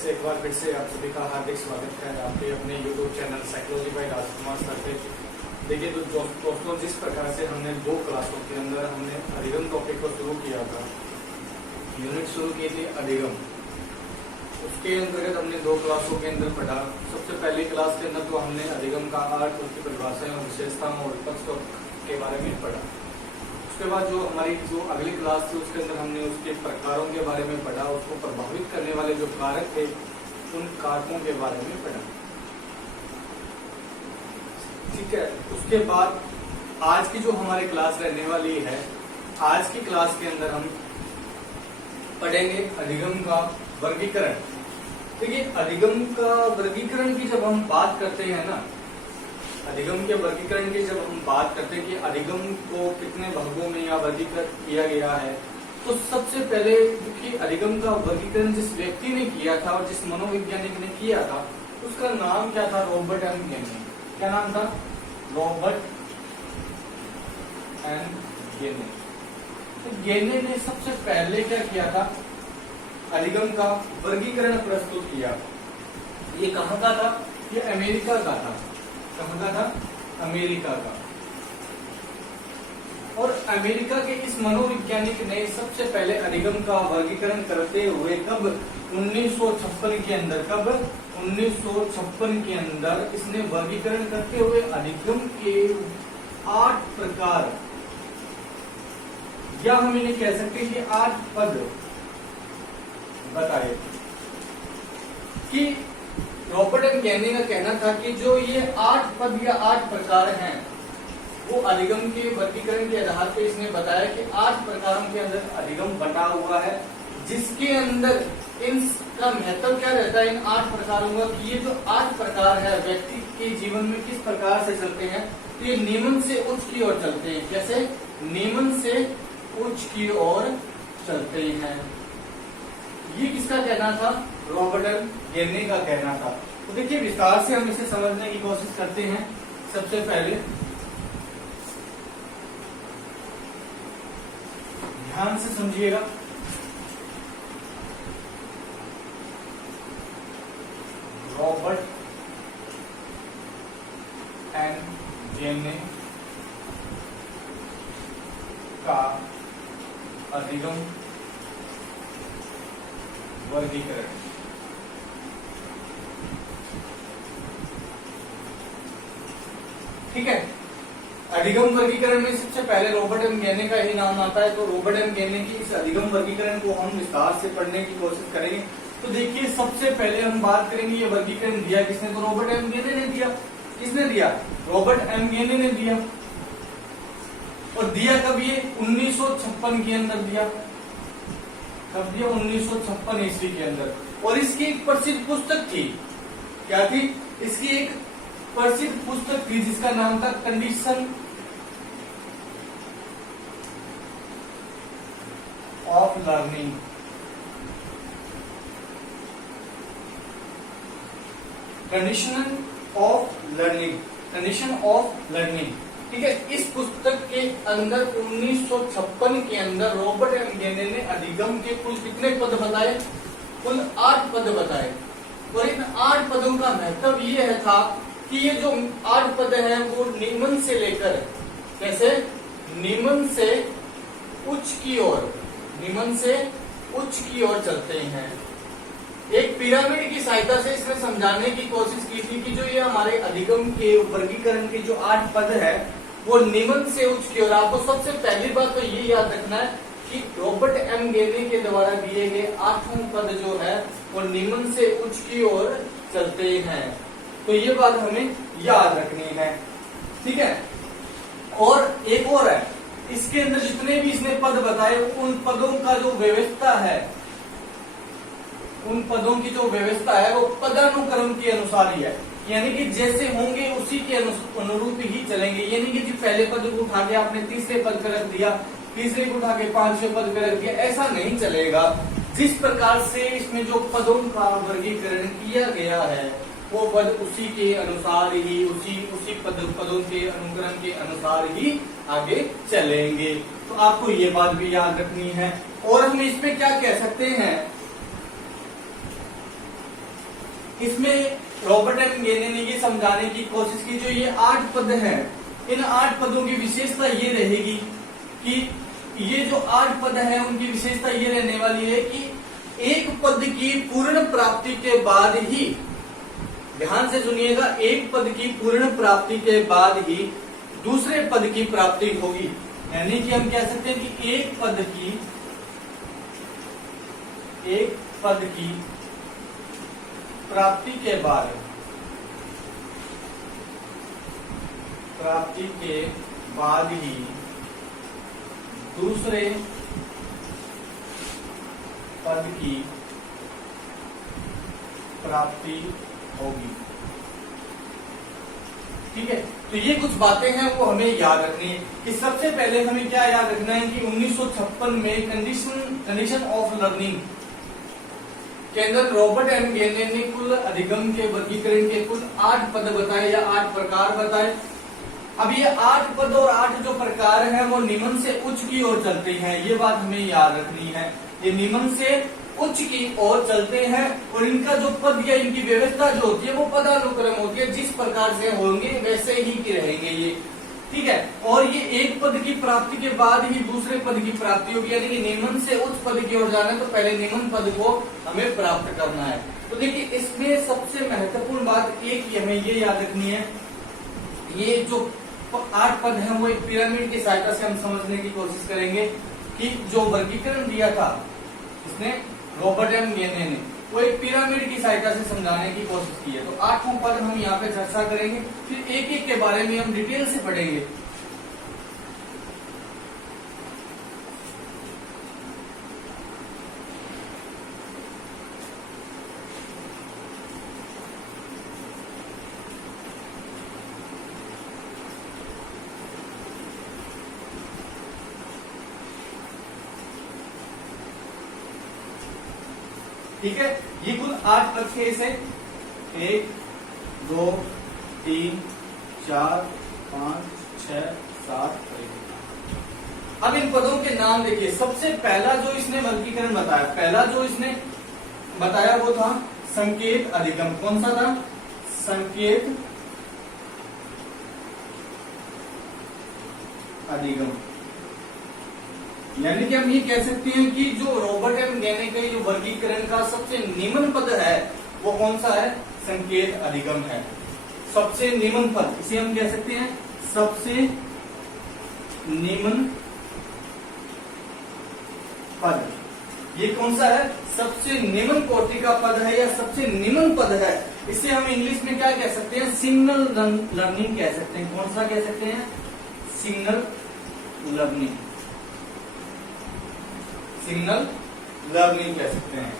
से एक बार फिर से आप सभी का हार्दिक स्वागत है आपके अपने YouTube चैनल साइकोलॉजी बाय राजकुमार सर पे। देखिए दोस्तों, जिस प्रकार से हमने 2 क्लासों के अंदर हमने अधिगम टॉपिक को शुरू किया था, यूनिट शुरू की थी अधिगम, उसके अंतर्गत हमने 2 क्लासों के अंदर पढ़ा। सबसे पहली क्लास के अंदर तो हमने अधिगम का अर्थ, उसकी परिभाषाएं और विशेषताओं और विपक्ष के बारे में पढ़ा। उसके बाद जो हमारी अगली क्लास थी उसके अंदर हमने उसके प्रकारों के बारे में पढ़ा, उसको प्रभावित करने वाले जो कारक थे उन कारकों के बारे में पढ़ा। ठीक है, उसके बाद आज की जो हमारी क्लास रहने वाली है, आज की क्लास के अंदर हम पढ़ेंगे अधिगम का वर्गीकरण। देखिए, अधिगम का वर्गीकरण की जब हम बात करते हैं ना, अधिगम के वर्गीकरण की जब हम बात करते हैं कि अधिगम को कितने भागों में या वर्गीकृत किया गया है, तो सबसे पहले क्योंकि अधिगम का वर्गीकरण जिस व्यक्ति ने किया था और जिस मनोवैज्ञानिक ने किया था, उसका नाम क्या था? रॉबर्ट एम गेने। क्या नाम था? रॉबर्ट एम गेने। तो गेने ने सबसे पहले क्या किया था? अधिगम का वर्गीकरण प्रस्तुत किया। ये कहाँ का था? ये अमेरिका का था। कहाँ का था? अमेरिका का। और अमेरिका के इस मनोवैज्ञानिक ने सबसे पहले अधिगम का वर्गीकरण करते हुए कब? 1956 के अंदर। कब? 1956 के अंदर इसने वर्गीकरण करते हुए अधिगम के 8 प्रकार, या हम इन्हें कह सकते हैं कि 8 पद बताए। कि रॉबर्ट एम गेने का कहना था कि जो ये 8 पद या 8 प्रकार हैं, वो अधिगम के वर्गीकरण के आधार पर इसने बताया कि 8 प्रकारों के अंदर अधिगम बटा हुआ है, जिसके अंदर इनका महत्व क्या रहता है इन 8 प्रकारों का, कि ये जो 8 प्रकार है व्यक्ति के जीवन में किस प्रकार से चलते हैं। तो ये निम्न से उच्च की ओर चलते हैं। कैसे? निम्न से उच्च की ओर चलते हैं। ये किसका कहना था? रॉबर्ट एम गेने का कहना था। तो देखिए, विस्तार से हम इसे समझने की कोशिश करते हैं। सबसे पहले ध्यान से समझिएगा। रॉबर्ट एम गेने का अधिगम वर्गीकरण। ठीक है, अधिगम वर्गीकरण में सबसे पहले रॉबर्ट एम गेने का ही नाम आता है। तो रॉबर्ट एम गेने की इस अधिगम वर्गीकरण को हम विस्तार से पढ़ने की कोशिश करेंगे। तो देखिए, सबसे पहले हम बात करेंगे ये वर्गीकरण दिया किसने? तो रॉबर्ट एम गेने ने दिया। किसने दिया? रॉबर्ट एम गेने ने दिया। और दिया कब? ये 1956 के अंदर दिया। कब दिया? 1956 ईस्वी के अंदर। और इसकी एक प्रसिद्ध पुस्तक थी। क्या थी? इसकी एक प्रसिद्ध पुस्तक थी जिसका नाम था condition of learning. Condition of learning. Condition of learning. ठीक है, इस पुस्तक के अंदर 1956 के अंदर रॉबर्ट एम गेने ने अधिगम के कुल कितने पद बताए? कुल 8 पद बताए। और इन 8 पदों का महत्व ये था कि ये जो 8 पद हैं वो निम्न से लेकर, कैसे? निम्न से उच्च की ओर, निम्न से उच्च की ओर चलते हैं। एक पिरामिड की सहायता से इसमें समझाने की कोशिश की थी कि जो ये हमारे अधिगम के वर्गीकरण के जो 8 पद है वो निम्न से उच्च की ओर। आपको सबसे पहली बात तो ये याद रखना है कि रॉबर्ट एम गेने के द्वारा दिए गए 8वां पद जो है वो निम्न से उच्च की ओर चलते हैं। तो ये बात हमें याद रखनी है। ठीक है, और एक और है, इसके अंदर जितने भी इसने पद बताए उन पदों का जो व्यवस्था है, उन पदों की जो व्यवस्था है वो पदानुक्रम के अनुसार ही है। यानी कि जैसे होंगे उसी के अनुरूप ही चलेंगे। यानी कि जो पहले पद को उठा के आपने तीसरे पद पे रख दिया, तीसरे को उठा के 5वें पद पे रख दिया, ऐसा नहीं चलेगा। जिस प्रकार से इसमें जो पदों का वर्गीकरण किया गया है वो पद उसी के अनुसार ही, उसी पदों के अनुक्रम के अनुसार ही आगे चलेंगे। तो आपको ये बात भी याद रखनी है। और हम इसमें क्या कह सकते हैं इसमें रॉबर्ट एम गेने ने ये समझाने की कोशिश की, जो ये 8 पद हैं, इन 8 पदों की विशेषता ये रहेगी कि ये जो 8 पद हैं उनकी विशेषता ये रहने वाली है कि एक पद की पूर्ण प्राप्ति के बाद ही, ध्यान से सुनिएगा, एक पद की पूर्ण प्राप्ति के बाद ही दूसरे पद की प्राप्ति होगी। यानी कि हम कह सकते हैं कि एक पद की प्राप्ति के बाद ही दूसरे पद की प्राप्ति होगी। ठीक है, तो ये कुछ बातें हैं वो हमें याद रखनी है कि सबसे पहले हमें क्या याद रखना है कि 1956 में कंडीशन ऑफ लर्निंग के अंदर रॉबर्ट एम गेने ने कुल अधिगम के वर्गीकरण के कुल 8 पद बताए या 8 प्रकार बताए। अब ये 8 पद और 8 जो प्रकार हैं वो निम्न से उच्च की ओर चलते हैं, ये बात हमें याद रखनी है। ये निम्न से उच्च की ओर चलते हैं और इनका जो पद या इनकी व्यवस्था जो होती है वो पदानुक्रम होती है, जिस प्रकार से होंगे वैसे ही की रहेंगे ये। ठीक है, और ये एक पद की प्राप्ति के बाद ही दूसरे पद की प्राप्ति होगी, यानी कि निम्न से उच्च पद की ओर जाना है तो पहले निम्न पद को हमें प्राप्त करना है। तो देखिए, इसमें सबसे महत्वपूर्ण बात एक हमें ये याद रखनी है, ये जो 8 पद हैं वो एक पिरामिड की सहायता से हम समझने की कोशिश करेंगे कि जो वर्गीकरण दिया था इसने रॉबर्ट एम गेने ने, वो एक पिरामिड की सहायता से समझाने की कोशिश की है। तो 8वां पद हम यहाँ पे चर्चा करेंगे, फिर एक एक के बारे में हम डिटेल से पढ़ेंगे। ठीक है, ये कुल 8 पद थे इसे 1 2 3 4 5 6 7। अब इन पदों के नाम देखिए। सबसे पहला जो इसने वर्गीकरण बताया, पहला जो इसने बताया वो था संकेत अधिगम। कौन सा था? संकेत अधिगम। यानी कि हम ये कह सकते हैं कि जो रॉबर्ट एम गेने के जो वर्गीकरण का सबसे निम्न पद है वो कौन सा है? संकेत अधिगम है। सबसे निम्न पद, इसे हम कह सकते हैं सबसे निम्न पद। ये कौन सा है? सबसे निम्न कोटि का पद है या सबसे निम्न पद है। इसे हम इंग्लिश में क्या कह सकते हैं? सिंगल लर्निंग कह सकते हैं। कौन सा कह सकते हैं? Single learning. सिंगल लर्निंग कह सकते हैं।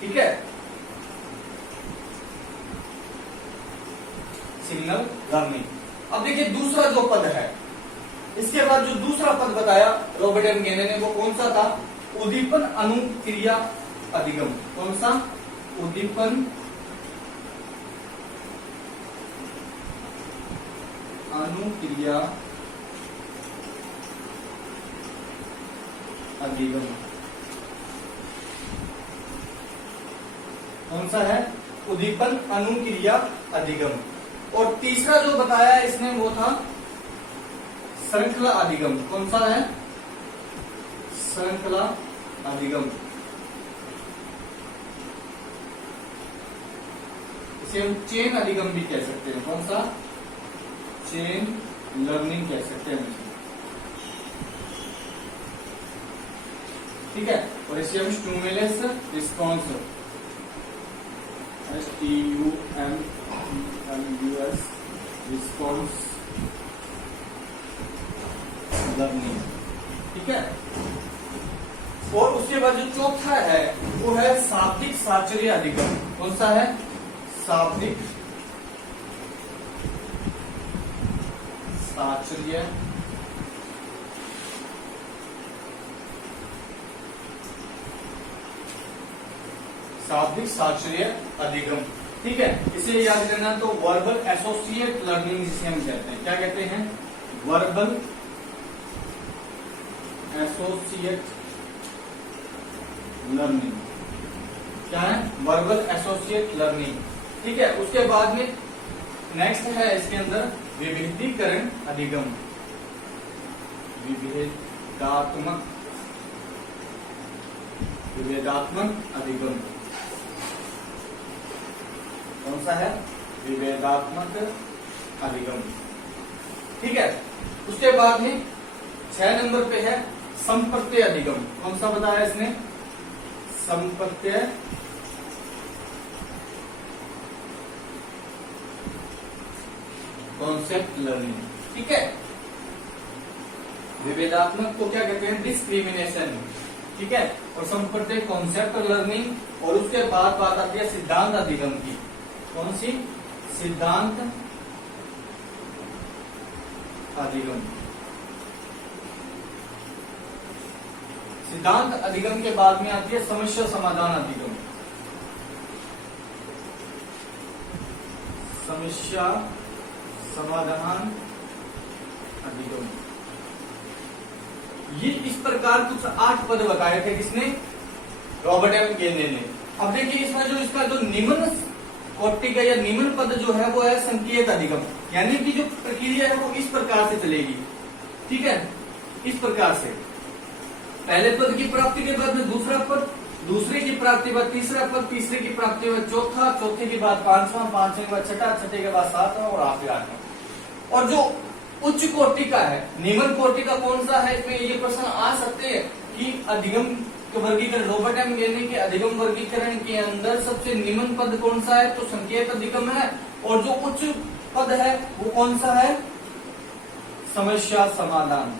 ठीक है, सिंगल लर्निंग। अब देखिए दूसरा जो पद है, इसके बाद जो दूसरा पद बताया रॉबर्ट एम गेने ने वो कौन सा था? उद्दीपन अनुक्रिया अधिगम। कौन सा? उद्दीपन अनुक्रिया अधिगम। कौन सा है? उद्दीपन अनुक्रिया अधिगम। और तीसरा जो बताया इसने वो था श्रृंखला अधिगम। कौन सा है? श्रृंखला अधिगम। इसे हम चेन अधिगम भी कह सकते हैं। कौन सा? चेन लर्निंग कह सकते हैं। ठीक है, और इसे हम stimulus response, STUMULUS response learning. ठीक है, और उसके बाद जो चौथा है वो है शाब्दिक साचर्य अधिगम। कौन सा है? शाब्दिक साचर्य शाब्दिक साचर्य अधिगम। ठीक है, इसे याद करना तो वर्बल एसोसिएट लर्निंग जिसे हम कहते हैं। क्या कहते हैं? Verbal associate learning. क्या है, वर्बल एसोसिएट लर्निंग। ठीक है, उसके बाद में नेक्स्ट है इसके अंदर विभेदीकरण अधिगम, विभेदात्मक अधिगम। कौन सा है, विभेदात्मक अधिगम। ठीक है, उसके बाद में 6 नंबर पे है संप्रत्यय अधिगम। कौन सा बताया इसने, संप्रत्यय कॉन्सेप्ट लर्निंग। ठीक है, विभेदात्मक को क्या कहते हैं, डिस्क्रिमिनेशन। ठीक है, और संप्रत्यय कॉन्सेप्ट लर्निंग। और उसके बाद बात आती है सिद्धांत अधिगम की। कौन सी, सिद्धांत अधिगम। सिद्धांत अधिगम के बाद में आती है समस्या समाधान अधिगम। समस्या समाधान अधिगम। ये इस प्रकार कुछ 8 पद बताए थे किसने, रॉबर्ट एम गेने ने। अब देखिए इसमें जो इसका जो निम्न कोटि का या निम्न पद जो है वो है संकेत अधिगम, यानी कि जो प्रक्रिया है वो इस प्रकार से चलेगी। ठीक है, इस प्रकार से पहले पद की प्राप्ति के बाद में दूसरा पद, दूसरे की प्राप्ति के बाद तीसरा पद, तीसरे की प्राप्ति के बाद चौथा, चौथे के बाद पांचवा, पांचवे के बाद छठा, छठे के बाद सातवां और आखिर आठवां। और जो उच्च कोटि का है, निम्न कोटि का कौन सा है, इसमें ये प्रश्न आ सकते हैं कि अधिगम के वर्गीकरण, रॉबर्ट एम गेने के अधिगम वर्गीकरण के अंदर सबसे निम्न पद कौन सा है, तो संकेत अधिगम है। और जो उच्च पद है वो कौन सा है, समस्या समाधान।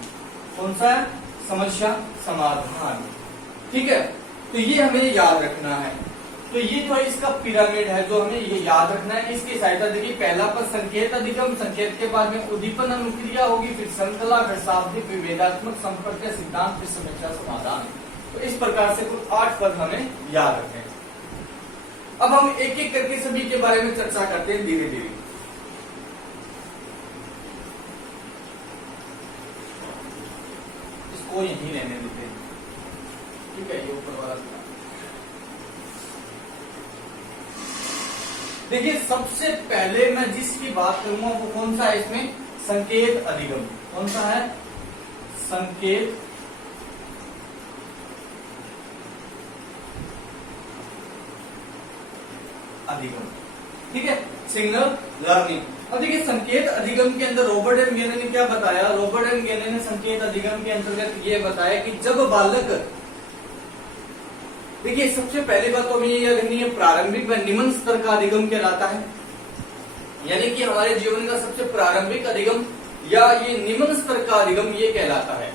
कौन सा है, समस्या समाधान। ठीक है, तो ये हमें याद रखना है। तो ये जो है इसका पिरामिड है जो हमें ये याद रखना है। इसकी सहायता देखिए, पहला पद संकेत अधिगम, संकेत के बाद में उद्दीपन अनुक्रिया होगी, फिर श्रृंखला, फिर शाब्दिक, विभेदात्मक, संप्रत्यय, सिद्धांत, फिर समस्या समाधान। तो इस प्रकार से कुल 8 पद हमें याद रखने हैं। अब हम एक एक करके सभी के बारे में चर्चा करते हैं धीरे धीरे। इसको यहीं रहने देते हैं। ठीक है, ये ऊपर वाला देखिए, सबसे पहले मैं जिसकी बात करूंगा वो कौन सा है, इसमें संकेत अधिगम। कौन सा है, संकेत अधिगम। ठीक है, सिग्नल लर्निंग। अब देखिए संकेत अधिगम के अंदर रॉबर्ट एम गेने ने क्या बताया, रॉबर्ट एम गेने ने संकेत अधिगम के अंतर्गत ये बताया कि जब बालक, देखिए सबसे पहली बात तो हमें ये याद रखनी है, प्रारंभिक व निम्न स्तर का अधिगम कहलाता है। यानी कि हमारे जीवन का सबसे प्रारंभिक अधिगम या ये निम्न स्तर का अधिगम ये कहलाता है।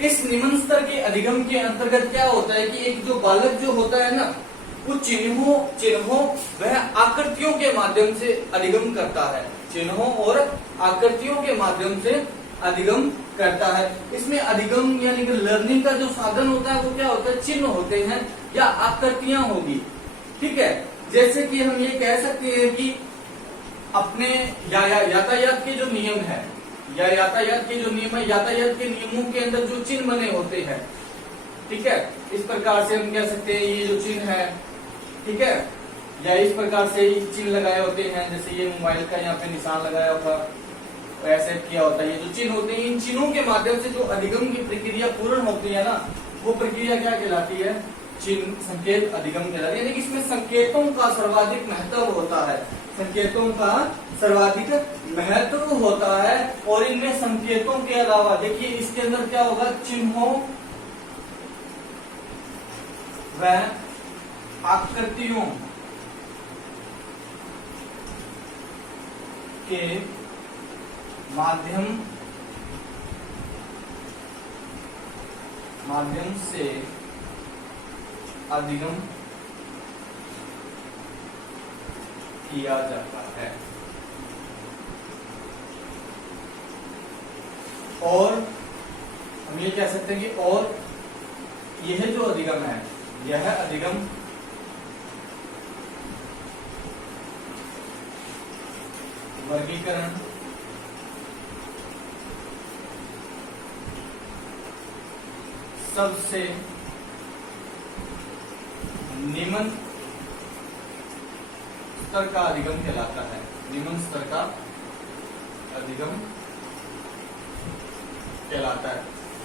इस निम्न स्तर के अधिगम के अंतर्गत क्या होता है कि एक जो बालक जो होता है ना, वो चिन्हों वह आकृतियों के माध्यम से अधिगम करता है। चिन्हों और आकृतियों के माध्यम से अधिगम करता है। इसमें अधिगम यानी कि लर्निंग का जो साधन होता है वो क्या होता है, चिन्ह होते हैं या आकृतियां होगी। ठीक है, जैसे कि हम ये कह सकते हैं कि अपने यातायात के जो नियम है या यातायात के जो नियम है, यातायात के नियमों के अंदर जो चिन्ह बने होते हैं। ठीक है, इस प्रकार से हम कह सकते हैं ये जो चिन्ह है, ठीक है, या इस प्रकार से चिन्ह लगाए होते हैं, जैसे ये मोबाइल का यहाँ पे निशान लगाया होता, ऐसे किया होता है। ये जो चिन्ह होते हैं, इन चिन्हों के माध्यम से जो अधिगम की प्रक्रिया पूर्ण होती है ना, वो प्रक्रिया क्या कहलाती है, चिन्ह संकेत अधिगम कहलाती है। यानी कि इसमें संकेतों का सर्वाधिक महत्व होता है, संकेतों का सर्वाधिक महत्व होता है। और इनमें संकेतों के अलावा देखिए इसके अंदर क्या होगा, चिन्हों व आकृतियों के माध्यम से अधिगम किया जाता है। और हम ये कह सकते हैं कि और यह जो अधिगम है, यह अधिगम वर्गीकरण सबसे निम्न स्तर का अधिगम कहलाता है, निम्न स्तर का अधिगम कहलाता है।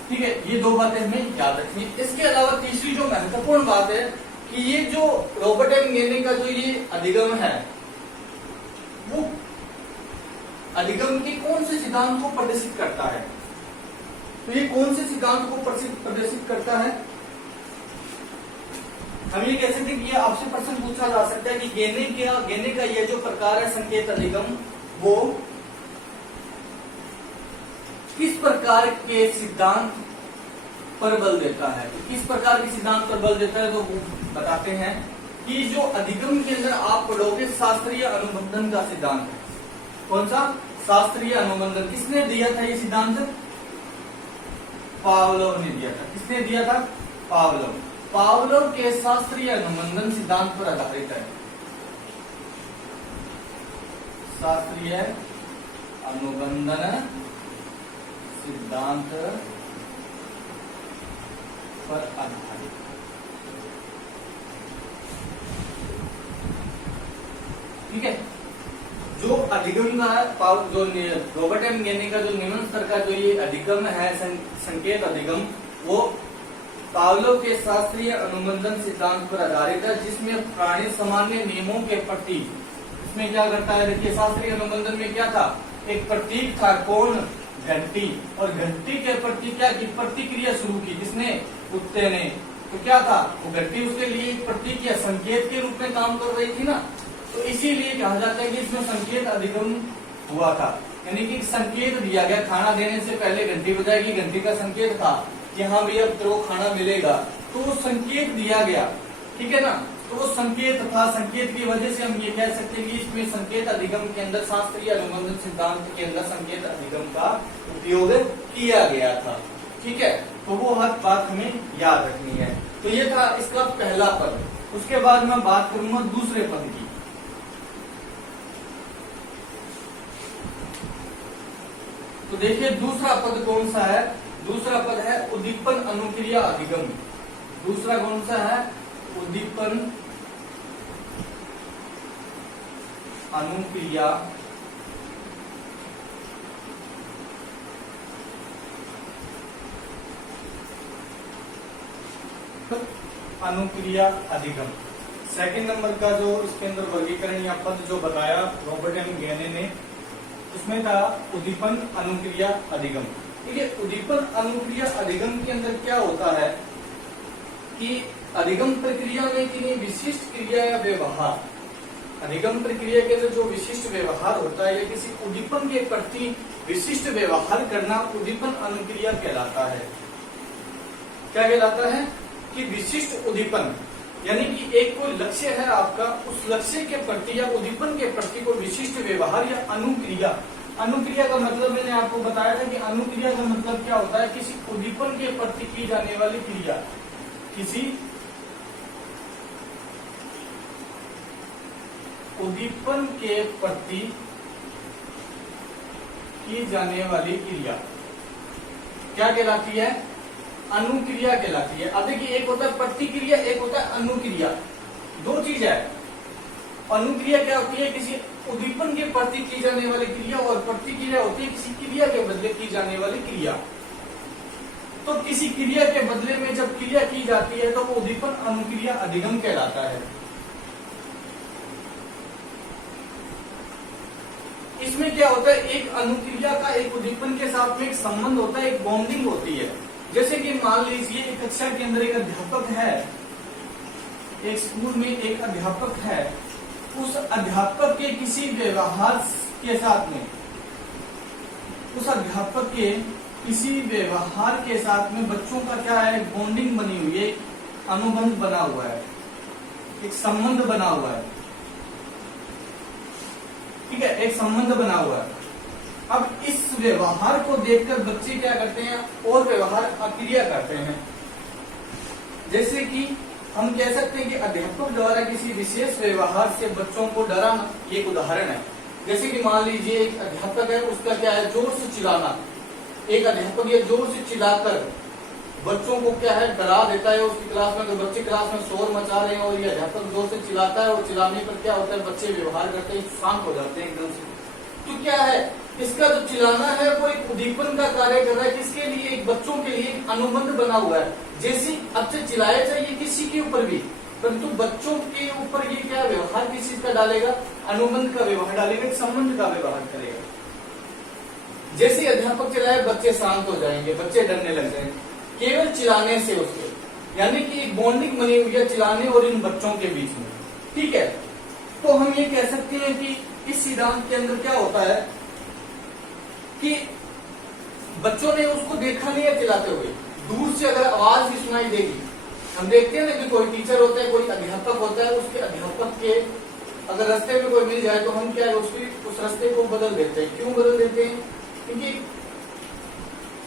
ठीक है, ये दो बातें हमें याद रखनी है। इसके अलावा तीसरी जो महत्वपूर्ण बात है कि ये जो रॉबर्ट एम गेने का जो ये अधिगम है, वो अधिगम के कौन से सिद्धांत को प्रदर्शित करता है? तो ये कौन से सिद्धांत को प्रदर्शित करता है? हम ये कह सकते हैं कि ये आपसे प्रश्न पूछा जा सकता है कि गेने का ये जो प्रकार है संकेत अधिगम, वो किस प्रकार के सिद्धांत पर बल देता है? तो किस प्रकार के सिद्धांत पर बल देता है? तो वो बताते हैं कि जो अधिगम के अंदर आप पढ़ोगे शास्त्रीय अनुबंधन का सिद्धांत है। कौन सा? शास्त्रीय अनुबंधन। किसने दिया था ये सिद्धांत? पावलोव ने दिया था। किसने दिया था? पावलोव। पावलोव के शास्त्रीय अनुबंधन सिद्धांत पर आधारित है। शास्त्रीय अनुबंधन सिद्धांत पर आधारित। ठीक है, जो अधिगम का जो रॉबर्ट एम गेने का जो निम्न स्तर का जो ये अधिगम है संकेत अधिगम, वो पावलोव के शास्त्रीय अनुबंधन सिद्धांत पर आधारित है, जिसमें प्राणी सामान्य नियमों के प्रति इसमें क्या करता है? देखिए, शास्त्रीय अनुबंधन में क्या था? एक प्रतीक था, कौन? घंटी। और घंटी के प्रति क्या की प्रतिक्रिया शुरू की? किसने? कुत्ते ने। तो क्या था? वो घंटी उसके लिए एक प्रतीक या संकेत के रूप में काम कर रही थी ना, तो इसीलिए कहा जाता है कि इसमें संकेत अधिगम हुआ था। यानी कि संकेत दिया गया, खाना देने से पहले घंटी बजाएगी, घंटी का संकेत था कि हाँ भैया तेरे को खाना मिलेगा, तो वो संकेत दिया गया। ठीक है ना, तो वो संकेत था। संकेत की वजह से हम ये कह सकते हैं कि इसमें संकेत अधिगम के अंदर शास्त्रीय अनुबंधन सिद्धांत के अंदर संकेत अधिगम का उपयोग किया गया था। ठीक है, तो वो हर बात हमें याद रखनी है। तो ये था इसका पहला पद। उसके बाद मैं बात करूंगा दूसरे पद की। तो देखिए दूसरा पद कौन सा है? दूसरा पद है उद्दीपन अनुक्रिया अधिगम। दूसरा कौन सा है? उद्दीपन अनुक्रिया अनुक्रिया अधिगम। सेकंड नंबर का जो इसके अंदर वर्गीकरण या पद जो बताया रॉबर्ट एम गेने ने, उसमें था उद्दीपन अनुक्रिया अधिगम। ठीक है, उद्दीपन अनुक्रिया अधिगम के अंदर क्या होता है कि अधिगम प्रक्रिया में किन्हीं विशिष्ट क्रिया या व्यवहार, अधिगम प्रक्रिया के अंदर जो विशिष्ट व्यवहार होता है या किसी उद्दीपन के प्रति विशिष्ट व्यवहार करना उद्दीपन अनुक्रिया कहलाता है। क्या कहलाता है? कि विशिष्ट उद्दीपन, यानी कि एक कोई लक्ष्य है आपका, उस लक्ष्य के प्रति या उद्दीपन के प्रति कोई विशिष्ट व्यवहार या अनुक्रिया। अनुक्रिया का मतलब मैंने आपको बताया था कि अनुक्रिया का मतलब क्या होता है? किसी उद्दीपन के प्रति की जाने वाली क्रिया, किसी उद्दीपन के प्रति की जाने वाली क्रिया क्या कहलाती है? अनुक्रिया कहलाती है। अब देखिए, एक होता है प्रतिक्रिया, एक होता है अनुक्रिया। दो चीज है। अनुक्रिया क्या होती है? किसी उद्दीपन के प्रति की जाने वाली क्रिया, और प्रतिक्रिया होती है किसी क्रिया के बदले की जाने वाली क्रिया। तो किसी क्रिया के बदले में जब क्रिया की जाती है तो वो उद्दीपन अनुक्रिया अधिगम कहलाता है। इसमें क्या होता है? एक अनुक्रिया का एक उद्दीपन के साथ में एक संबंध होता है, एक बॉन्डिंग होती है। जैसे कि मान लीजिए एक कक्षा के अंदर एक अध्यापक है, एक स्कूल में एक अध्यापक है, उस अध्यापक के किसी व्यवहार के साथ में, उस अध्यापक के किसी व्यवहार के साथ में बच्चों का क्या है? बॉन्डिंग बनी हुई है, अनुबंध बना हुआ है, एक संबंध बना हुआ है। ठीक है, एक संबंध बना हुआ है। अब इस व्यवहार को देखकर बच्चे क्या करते हैं? और व्यवहार क्रिया करते हैं। जैसे कि हम कह सकते हैं कि अध्यापक द्वारा किसी विशेष व्यवहार से बच्चों को डराना, ये एक उदाहरण है। जैसे कि मान लीजिए एक अध्यापक है, उसका क्या है? जोर से चिल्लाना। एक अध्यापक ये जोर से चिल्लाकर बच्चों को क्या है डरा देता है उसकी क्लास में, तो बच्चे क्लास में शोर मचा रहे हैं और ये अध्यापक जोर से चिल्लाता है और चिल्लाने पर क्या होता है बच्चे व्यवहार करते हैं शांत हो जाते हैं एकदम से। तो क्या है इसका जो चिल्लाना है वो एक उद्दीपन का कार्य कर रहा है, किसके लिए, एक बच्चों के लिए एक अनुबंध बना हुआ है। जैसे अब से चिल्लाया चाहिए किसी के ऊपर भी, परंतु बच्चों के ऊपर ये क्या व्यवहार किस चीज का डालेगा, अनुबंध का व्यवहार डालेगा, एक संबंध का व्यवहार करेगा। जैसे अध्यापक चिल्लाए बच्चे शांत हो जाएंगे, बच्चे डरने लग जाएंगे केवल चिल्लाने से उसके, यानी कि एक बॉन्डिंग बनी हुई है चिल्लाने और इन बच्चों के बीच में। ठीक है, तो हम ये कह सकते हैं कि इस सिद्धांत के अंदर क्या होता है कि बच्चों ने उसको देखा नहीं है चिल्लाते हुए, दूर से अगर आवाज भी सुनाई देगी, हम देखते हैं ना कि कोई टीचर होता है, कोई अध्यापक होता है, उसके अध्यापक के अगर रास्ते में कोई मिल जाए तो हम क्या है उस रास्ते को बदल देते हैं। क्यों बदल देते हैं, क्योंकि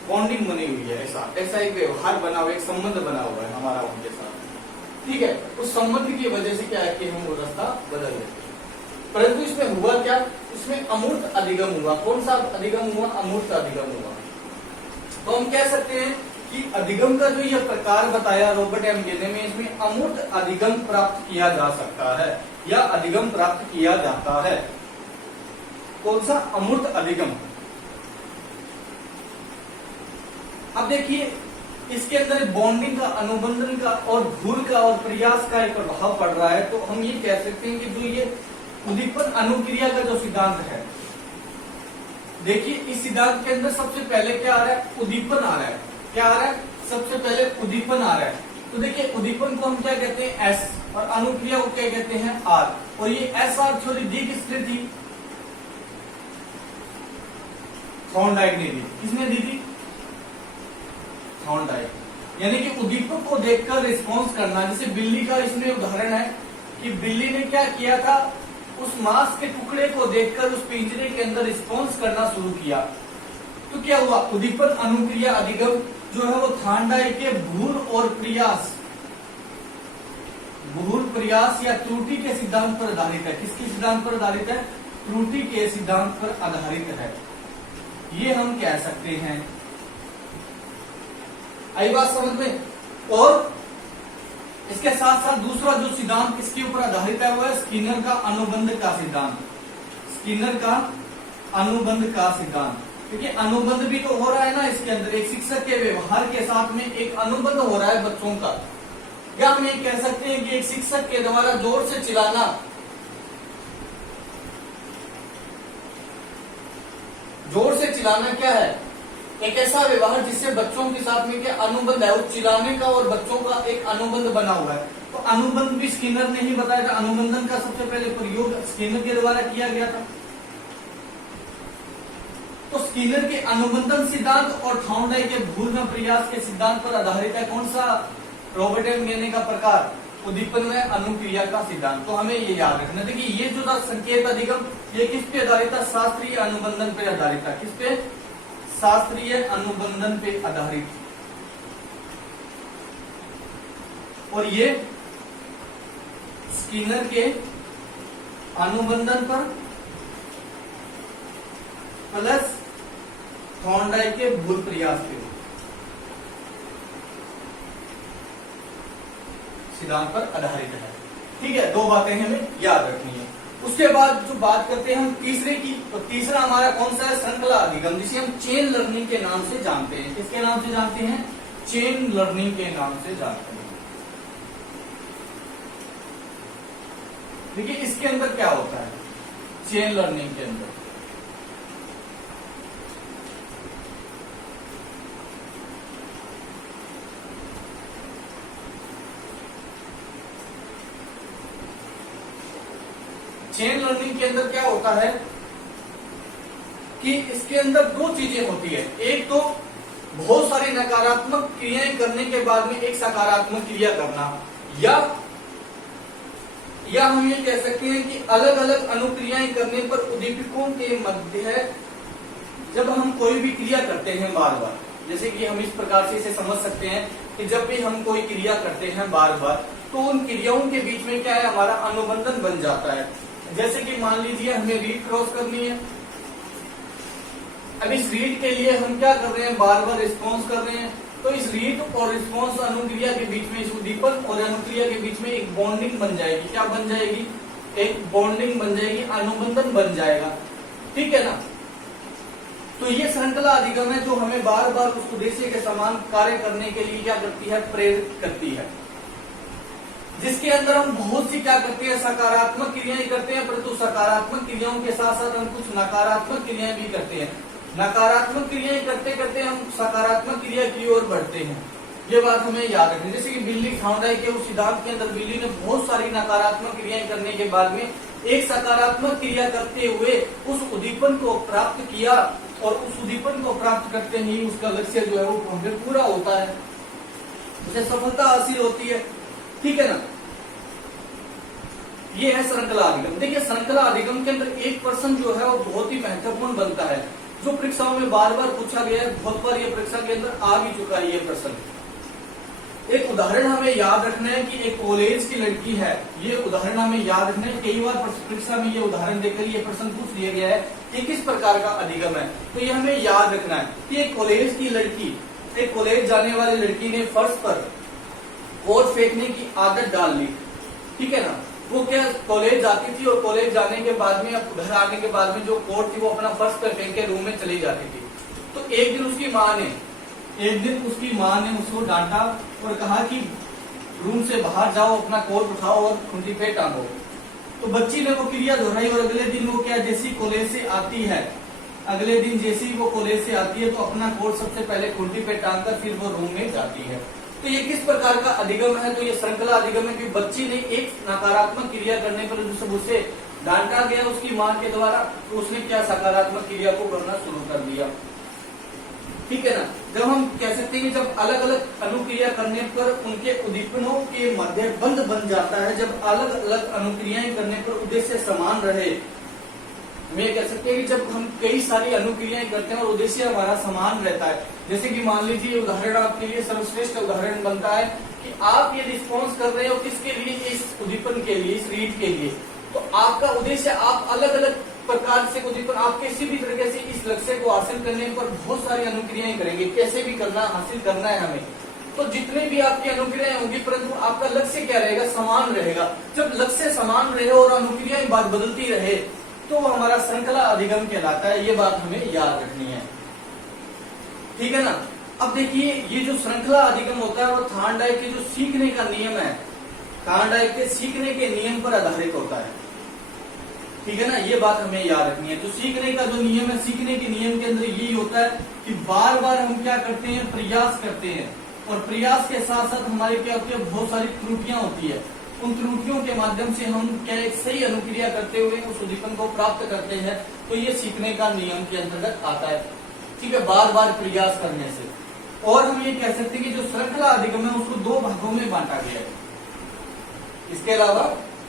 बॉन्डिंग बनी हुई है, ऐसा एक व्यवहार बना हुआ, एक संबंध बना हुआ है हमारा उनके साथ। ठीक है, उस संबंध की वजह से क्या है कि हम वो रास्ता बदल देते हैं। परंतु इसमें हुआ क्या, इसमें अमूर्त अधिगम हुआ। कौन सा अधिगम हुआ, अमूर्त अधिगम हुआ। तो हम कह सकते हैं कि अधिगम का जो ये प्रकार बताया रॉबर्ट एम गेने में, इसमें अमूर्त अधिगम प्राप्त किया जा सकता है या अधिगम प्राप्त किया जाता है। कौन सा, अमूर्त अधिगम। अब देखिए इसके अंदर बॉन्डिंग का, अनुबंधन का और भूल का और प्रयास का एक प्रभाव पड़ रहा है। तो हम ये कह सकते हैं कि जो ये उद्दीपन अनुक्रिया का जो सिद्धांत है, देखिए इस सिद्धांत के अंदर सबसे पहले क्या आ रहा है, उद्दीपन आ रहा है। क्या आ रहा है, सबसे पहले उद्दीपन आ रहा है। तो देखिए उद्दीपन को हम क्या कहते हैं, एस, और अनुक्रिया को क्या कहते हैं, आर। और ये एस आर थ्योरी दी किसने थी, थॉर्नडाइक ने दी। किसने दी थी, थॉर्नडाइक। यानी कि उद्दीपक को देखकर रिस्पॉन्स करना। जैसे बिल्ली का इसमें उदाहरण है कि बिल्ली ने क्या किया था, उस मांस के टुकड़े को देखकर उस पिंजरे के अंदर रिस्पॉन्स करना शुरू किया। तो क्या हुआ, उद्दीपन अनुक्रिया अधिगम जो है वो थॉर्नडाइक के भूल और प्रयास, भूल प्रयास या त्रुटि के सिद्धांत पर आधारित है। किसके सिद्धांत पर आधारित है, त्रुटि के सिद्धांत पर आधारित है, ये हम कह सकते हैं। आई बात समझ में। और इसके साथ साथ दूसरा जो सिद्धांत इसके ऊपर आधारित है वो है स्किनर का अनुबंध का सिद्धांत। स्किनर का अनुबंध का सिद्धांत, क्योंकि अनुबंध भी तो हो रहा है ना इसके अंदर, एक शिक्षक के व्यवहार के साथ में एक अनुबंध हो रहा है बच्चों का। या हम ये कह सकते हैं कि एक शिक्षक के द्वारा जोर से चिल्लाना, जोर से चिल्लाना क्या है, एक ऐसा व्यवहार जिससे बच्चों के साथ में क्या अनुबंध है, उस चिल्लाने का और बच्चों का एक अनुबंध बना हुआ है। तो अनुबंध भी स्किनर ने ही बताया था, अनुबंधन का सबसे पहले प्रयोग स्किनर के द्वारा किया गया था। तो स्किनर के अनुबंधन सिद्धांत और थॉर्नडाइक के भूल में प्रयास के सिद्धांत पर आधारित है कौन सा, रॉबर्ट एम गेने का प्रकार, उद्दीपन में अनुक्रिया का सिद्धांत। तो हमें ये याद रखना। देखिए ये जो था संकेत अधिगम, ये किस पे आधारित था, शास्त्रीय अनुबंधन पे आधारित था। किस पे, शास्त्रीय अनुबंधन पे आधारित। और ये स्किनर के अनुबंधन पर प्लस थॉर्नडाइक के भूल प्रयास पे सिद्धांत पर आधारित है। ठीक है, दो बातें हमें याद रखनी है। उसके बाद जो बात करते हैं हम तीसरे की, तो तीसरा हमारा कौन सा है, श्रृंखला अधिगम, जिसे हम चेन लर्निंग के नाम से जानते हैं। किसके नाम से जानते हैं, चेन लर्निंग के नाम से जानते हैं। देखिए इसके अंदर क्या होता है, चेन लर्निंग के अंदर चेन लर्निंग के अंदर क्या होता है कि इसके अंदर दो चीजें होती है। एक तो बहुत सारी नकारात्मक क्रियाएं करने के बाद में एक सकारात्मक क्रिया करना, या हम ये कह सकते हैं कि अलग अलग अनुक्रियाएं करने पर उद्दीपकों के मध्य जब हम कोई भी क्रिया करते हैं बार बार, जैसे कि हम इस प्रकार से इसे समझ सकते हैं कि जब भी हम कोई क्रिया करते हैं बार बार, तो उन क्रियाओं के बीच में क्या है, हमारा अनुबंधन बन जाता है। जैसे कि मान लीजिए हमें रीड क्रॉस करनी है, अब इस रीड के लिए हम क्या कर रहे हैं, बार बार रिस्पॉन्स कर रहे हैं, तो इस रीड और रिस्पॉन्स अनुक्रिया के बीच में, इस उद्दीपन और अनुक्रिया के बीच में एक बॉन्डिंग बन जाएगी। क्या बन जाएगी? एक बॉन्डिंग बन जाएगी, अनुबंधन बन जाएगा। ठीक है ना? तो ये श्रृंखला अधिगम है जो हमें बार बार उस उद्देश्य के समान कार्य करने के लिए क्या करती है? प्रेरित करती है। जिसके अंदर हम बहुत सी क्या करते हैं? सकारात्मक क्रियाएं करते हैं, परंतु सकारात्मक क्रियाओं के साथ साथ हम कुछ नकारात्मक क्रियाएं भी करते हैं। नकारात्मक क्रियाएं करते करते हम सकारात्मक क्रिया की ओर बढ़ते हैं। ये बात हमें याद रखनी। जैसे कि बिल्ली थाउंडाई के उस सिद्धांत के अंदर बिल्ली ने बहुत सारी नकारात्मक क्रियाएं करने के बाद में एक सकारात्मक क्रिया करते हुए उस उद्दीपन को प्राप्त किया, और उस उद्दीपन को प्राप्त करते ही उसका लक्ष्य जो है वो फिर पूरा होता है, उसे सफलता हासिल होती है। ठीक है ना? ये है श्रृंखला अधिगम। देखिए श्रृंखला अधिगम के अंदर एक प्रश्न जो है वो बहुत ही महत्वपूर्ण बनता है, जो परीक्षाओं में बार बार पूछा गया है, बहुत बार ये परीक्षा के अंदर आ भी चुका है ये प्रश्न। एक उदाहरण हमें याद रखना है कि एक कॉलेज की लड़की है, ये उदाहरण हमें याद रखना है। कई बार परीक्षा में ये उदाहरण देकर ये प्रश्न पूछ लिया गया है कि किस प्रकार का अधिगम है, तो ये हमें याद रखना है कि एक कॉलेज की लड़की, एक कॉलेज जाने वाली लड़की ने फर्श पर कोट फेंकने की आदत डाल ली। ठीक है ना? वो क्या कॉलेज जाती थी और कॉलेज जाने के बाद में, अब घर आने के बाद में जो कोट थी वो अपना फर्श पर फेंक के रूम में चली जाती थी। तो एक दिन उसकी माँ ने उसको डांटा और कहा कि रूम से बाहर जाओ, अपना कोट उठाओ और खूंटी पे टांगो। तो बच्ची ने वो क्रिया दोहराई और अगले दिन वो क्या, जैसी कॉलेज से आती है, अगले दिन जैसी वो कॉलेज से आती है तो अपना कोट सबसे पहले खूंटी पे टांग कर फिर वो रूम में जाती है। तो ये किस प्रकार का अधिगम है? तो ये श्रृंखला अधिगम है कि बच्ची ने एक नकारात्मक क्रिया करने पर जब उसे डांटा गया उसकी माँ के द्वारा, तो उसने क्या सकारात्मक क्रिया को करना शुरू कर दिया। ठीक है ना? जब हम कह सकते हैं कि जब अलग अलग अनुक्रिया करने पर उनके उद्दीपनों के मध्य बंध बन जाता है, जब अलग अलग अनुक्रियाएं करने पर उद्देश्य समान रहे, मैं कह सकते हैं कि जब हम कई सारी अनुक्रियाएं करते हैं और उद्देश्य हमारा समान रहता है, जैसे कि मान लीजिए उदाहरण आपके लिए सर्वश्रेष्ठ उदाहरण बनता है कि आप ये रिस्पॉन्स कर रहे हो किसके लिए? इस उद्दीपन के लिए, इस रीड के लिए। तो आपका उद्देश्य, आप अलग अलग प्रकार से उद्दीपन, आप किसी भी तरीके से इस लक्ष्य को हासिल करने पर बहुत सारी अनुक्रियाएं करेंगे, कैसे भी करना, हासिल करना है हमें। तो जितने भी आपकी अनुक्रियाएं होंगी, परंतु आपका लक्ष्य क्या रहेगा? समान रहेगा। जब लक्ष्य समान रहे और अनुक्रियाएं बदलती रहे तो वो हमारा श्रृंखला अधिगम कहलाता है। ये बात हमें याद रखनी है। ठीक है ना? अब देखिए ये जो श्रृंखला अधिगम होता है वो थार्नडाइक के जो सीखने का नियम है, थार्नडाइक के सीखने के नियम पर आधारित होता है। ठीक है ना? ये बात हमें याद रखनी है। तो सीखने का जो नियम है, सीखने के नियम के अंदर यही होता है कि बार बार हम क्या करते हैं? प्रयास करते हैं, और प्रयास के साथ साथ हमारे क्या होती है? बहुत सारी त्रुटियां होती है। उन त्रुटियों के माध्यम से हम क्या एक सही अनुक्रिया करते हुए उस उद्दीपन को प्राप्त करते हैं। तो ये सीखने का नियम के अंतर्गत आता है। ठीक है? बार बार प्रयास करने से। और हम ये कह सकते हैं कि जो श्रृंखला अधिगम है उसको दो भागों में बांटा गया है। इसके अलावा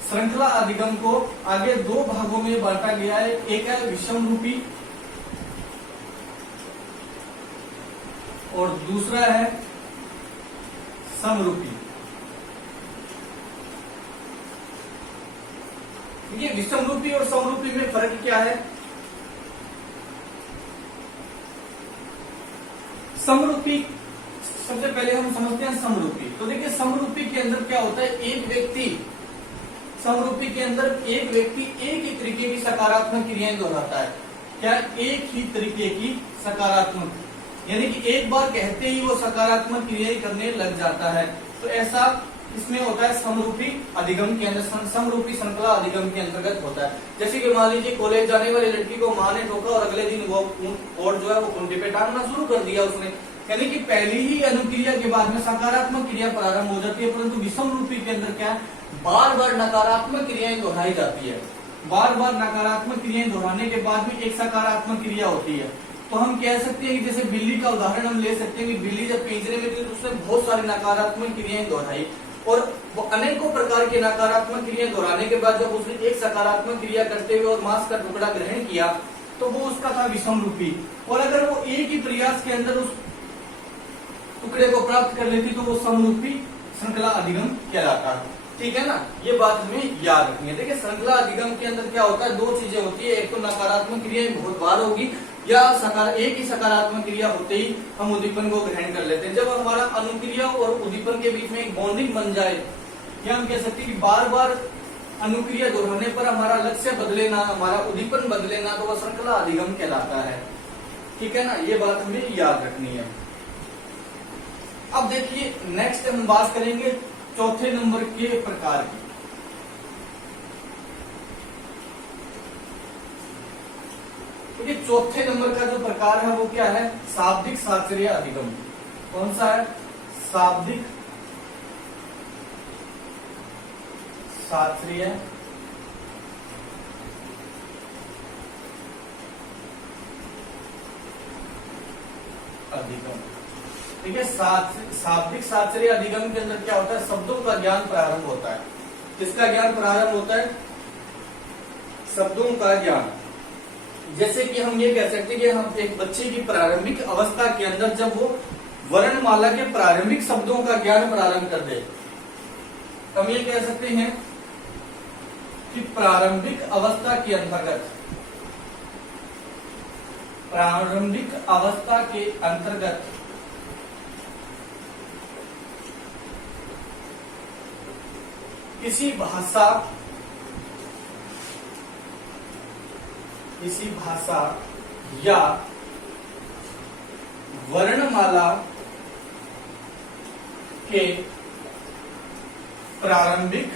श्रृंखला अधिगम को आगे दो भागों में बांटा गया है। एक है विषम रूपी और दूसरा है समरूपी। ये विषम रूपी और समरूपी में फर्क क्या है? समरूपी, सबसे पहले हम समझते हैं समरूपी। तो देखिए समरूपी के अंदर क्या होता है? एक व्यक्ति, समरूपी के अंदर एक व्यक्ति एक ही तरीके की सकारात्मक क्रियाएं दोहराता है। क्या? एक ही तरीके की सकारात्मक, यानी कि एक बार कहते ही वो सकारात्मक क्रियाएं करने लग जाता है। तो ऐसा इसमें होता है समरूपी अधिगम के अंदर, समरूपी श्रृंखला अधिगम के अंतर्गत होता है। जैसे कि मान लीजिए कॉलेज जाने वाली लड़की को माँ ने टोका और अगले दिन वो कोट जो है वो खूंटी पे टांगना शुरू कर दिया उसने, यानी कि पहली ही अनुक्रिया के बाद में सकारात्मक क्रिया प्रारंभ हो जाती है। परंतु विषम रूपी के अंदर क्या है? बार बार नकारात्मक क्रियाएं दोहराई जाती है। बार बार नकारात्मक क्रियाएं दोहराने के बाद में एक सकारात्मक क्रिया होती है। तो हम कह सकते हैं कि जैसे बिल्ली का उदाहरण हम ले सकते हैं कि बिल्ली जब पिंजरे में थी तो उसने बहुत सारी नकारात्मक क्रियाएं दोहराई, और वो अनेकों प्रकार की नकारात्मक क्रियाएं दोहराने के बाद जब उसने एक सकारात्मक क्रिया करते हुए और मांस का टुकड़ा ग्रहण किया तो वो उसका था विषम रूपी। और अगर वो एक ही प्रयास के अंदर उस टुकड़े को प्राप्त कर लेती तो वो समरूपी श्रृंखला अधिगम कहलाता है। ठीक है ना? ये बात हमें याद रखनी है। देखिए श्रृंखला अधिगम के अंदर क्या होता है? दो चीजें होती है। एक तो नकारात्मक क्रियाएं बहुत बार होगी, या एक ही सकारात्मक क्रिया होते ही हम उद्दीपन को ग्रहण कर लेते हैं। जब हमारा अनुक्रिया और उद्दीपन के बीच में एक बॉन्डिंग बन जाए, या हम कह सकते हैं कि बार बार अनुक्रिया दोहराने पर हमारा लक्ष्य बदले ना, हमारा उद्दीपन बदले ना, तो वह श्रृंखला अधिगम कहलाता है। ठीक है ना, ये बात हमें याद रखनी है। अब देखिए नेक्स्ट हम बात करेंगे चौथे नंबर के प्रकार की। देखिए चौथे नंबर का जो प्रकार है वो क्या है, शाब्दिक साचर्य अधिगम। कौन सा है, शाब्दिक साचर्य अधिगम। ठीक है, शाब्दिक साचर्य अधिगम के अंदर क्या होता है, शब्दों का ज्ञान प्रारंभ होता है। किसका ज्ञान प्रारंभ होता है, शब्दों का ज्ञान। जैसे कि हम ये कह सकते हैं कि हम एक बच्चे की प्रारंभिक अवस्था के अंदर जब वो वर्णमाला के प्रारंभिक शब्दों का ज्ञान प्रारंभ कर दे, हम ये कह सकते हैं कि प्रारंभिक अवस्था के अंतर्गत, प्रारंभिक अवस्था के अंतर्गत किसी भाषा या वर्णमाला के प्रारंभिक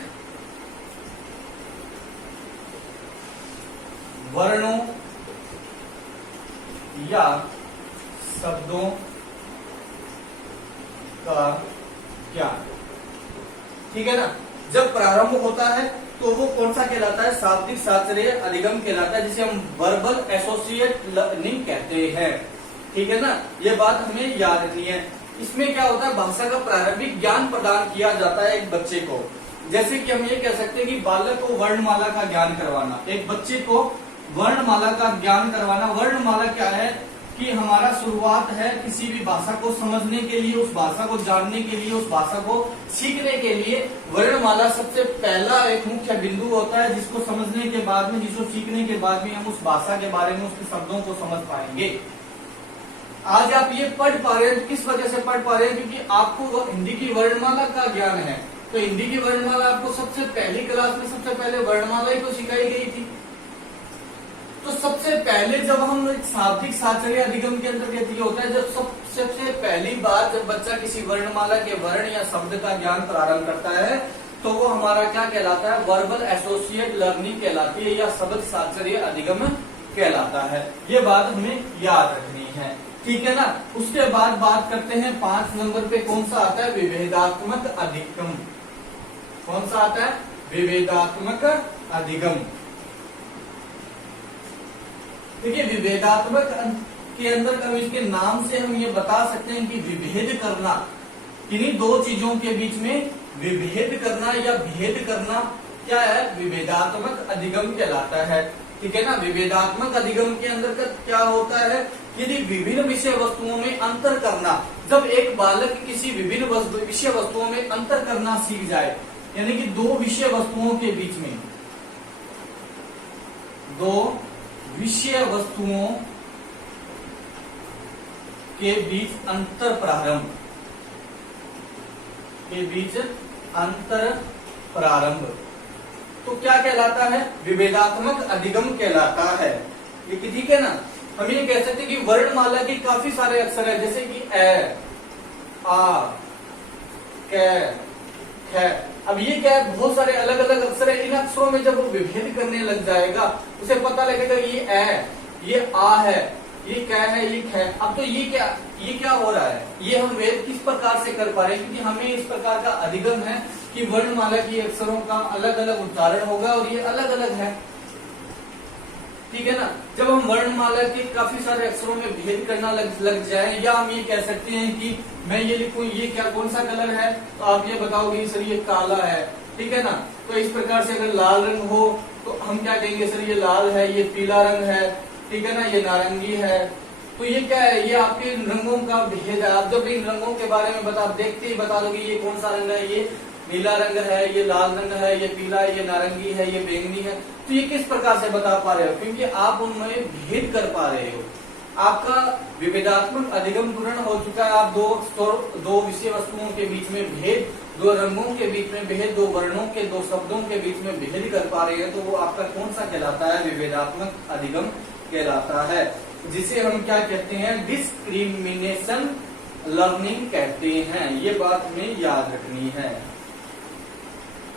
वर्णों या शब्दों का ज्ञान। ठीक है ना, जब प्रारंभ होता है तो वो कौन सा कहलाता है, शाब्दिक साचर्य अधिगम कहलाता है, जिसे हम वर्बल एसोसिएट लर्निंग कहते हैं। ठीक है ना, ये बात हमें याद रखनी है। इसमें क्या होता है, भाषा का प्रारंभिक ज्ञान प्रदान किया जाता है एक बच्चे को। जैसे कि हम ये कह सकते हैं कि बालक को वर्णमाला का ज्ञान करवाना, एक बच्चे को वर्णमाला का ज्ञान करवाना। वर्णमाला क्या है कि हमारा शुरुआत है किसी भी भाषा को समझने के लिए, उस भाषा को जानने के लिए, उस भाषा को सीखने के लिए वर्णमाला सबसे पहला एक मुख्य बिंदु होता है, जिसको समझने के बाद में, जिसको सीखने के बाद में हम उस भाषा के बारे में, उसके शब्दों को समझ पाएंगे। आज आप ये पढ़ पा रहे हैं, किस वजह से पढ़ पा रहे हैं, क्योंकि आपको हिंदी की वर्णमाला का ज्ञान है। तो हिंदी की वर्णमाला आपको सबसे पहली क्लास में सबसे पहले वर्णमाला ही तो सिखाई गई थी। तो सबसे पहले जब हम शाब्दिक साचर्य अधिगम के अंतर्गत ये होता है, जब सबसे पहली बार जब बच्चा किसी वर्णमाला के वर्ण या शब्द का ज्ञान प्रारंभ करता है, तो वो हमारा क्या कहलाता है, वर्बल एसोसिएट लर्निंग कहलाती है, या शब्द साचर्य अधिगम कहलाता है। ये बात हमें याद रखनी है। ठीक है ना, उसके बाद बात करते हैं 5 नंबर पे, कौन सा आता है, विभेदात्मक अधिगम। कौन सा आता है, विभेदात्मक अधिगम। देखिए विभेदात्मक के अंदर हम इसके नाम से हम ये बता सकते हैं कि विभेद करना, किन्हीं दो चीजों के बीच में विभेद करना या भेद करना क्या है, विभेदात्मक अधिगम कहलाता है। ठीक है ना, विभेदात्मक अधिगम के अंतर्गत क्या होता है, यदि विभिन्न विषय वस्तुओं में अंतर करना, जब एक बालक किसी विभिन्न विषय वस्तुओं में अंतर करना सीख जाए, यानी कि दो विषय वस्तुओं के बीच में, दो विषय वस्तुओं के बीच अंतर प्रारंभ, के बीच अंतर प्रारंभ, तो क्या कहलाता है, विभेदात्मक अधिगम कहलाता है। ठीक है ना, हम ये कह सकते हैं कि वर्णमाला के काफी सारे अक्षर है, जैसे कि ए, आ, क, ख। अब ये क्या है, बहुत सारे अलग अलग अक्षर है। इन अक्षरों में जब वो विभेद करने लग जाएगा, उसे पता लगेगा ये ए, ये आ है, ये क है, ये ख। अब तो ये क्या हो रहा है, ये हम वेद किस प्रकार से कर पा रहे हैं, क्योंकि हमें इस प्रकार का अधिगम है कि वर्णमाला की अक्षरों का अलग अलग उच्चारण होगा और ये अलग अलग है। ठीक है ना, जब हम वर्णमाला के काफी सारे अक्षरों में भेद करना लग जाए, या हम ये कह सकते हैं कि मैं ये लिखूं, ये क्या कौन सा कलर है, तो आप ये बताओगे सर ये काला है। ठीक है ना, तो इस प्रकार से अगर लाल रंग हो तो हम क्या कहेंगे, सर ये लाल है, ये पीला रंग है। ठीक है ना, ये नारंगी है। तो ये क्या है, ये आपके रंगों का भेद है। आप जब इन रंगों के बारे में देखते ही बता दोगे ये कौन सा रंग है, ये नीला रंग है, ये लाल रंग है, ये पीला है, ये नारंगी है, ये बैंगनी है। तो ये किस प्रकार से बता पा रहे हो, क्योंकि आप उनमें भेद कर पा रहे हो। आपका विभेदात्मक अधिगम पूर्ण हो चुका है। आप दो विषय वस्तुओं के बीच में भेद, दो रंगों के बीच में भेद, दो वर्णों के, दो शब्दों के बीच में भेद कर पा रहे हैं, तो वो आपका कौन सा कहलाता है? विभेदात्मक अधिगम कहलाता है, जिसे हम क्या कहते हैं? डिस्क्रिमिनेशन लर्निंग कहते हैं। ये बात हमें याद रखनी है,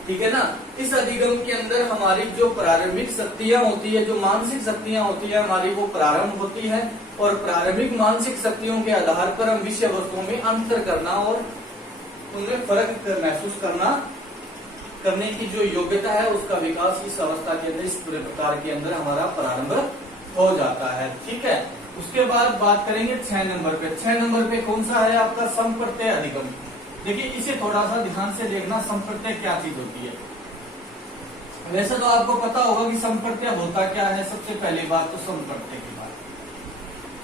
ठीक है ना। इस अधिगम के अंदर हमारी जो प्रारंभिक शक्तियां होती है, जो मानसिक शक्तियां होती है हमारी, वो प्रारंभ होती है, और प्रारंभिक मानसिक शक्तियों के आधार पर हम विषय वस्तुओं में अंतर करना और उनमें फर्क महसूस करने की जो योग्यता है, उसका विकास इस अवस्था के अंदर, इस प्रकार के अंदर हमारा प्रारंभ हो जाता है, ठीक है। उसके बाद बात करेंगे 6 नंबर पे। 6 नंबर पे कौन सा है आपका? संप्रत्यय अधिगम। देखिए, इसे थोड़ा सा ध्यान से देखना, संप्रत्यय क्या चीज होती है। वैसे तो आपको पता होगा कि संप्रत्यय होता क्या है। सबसे पहली बात तो संप्रत्यय की बात,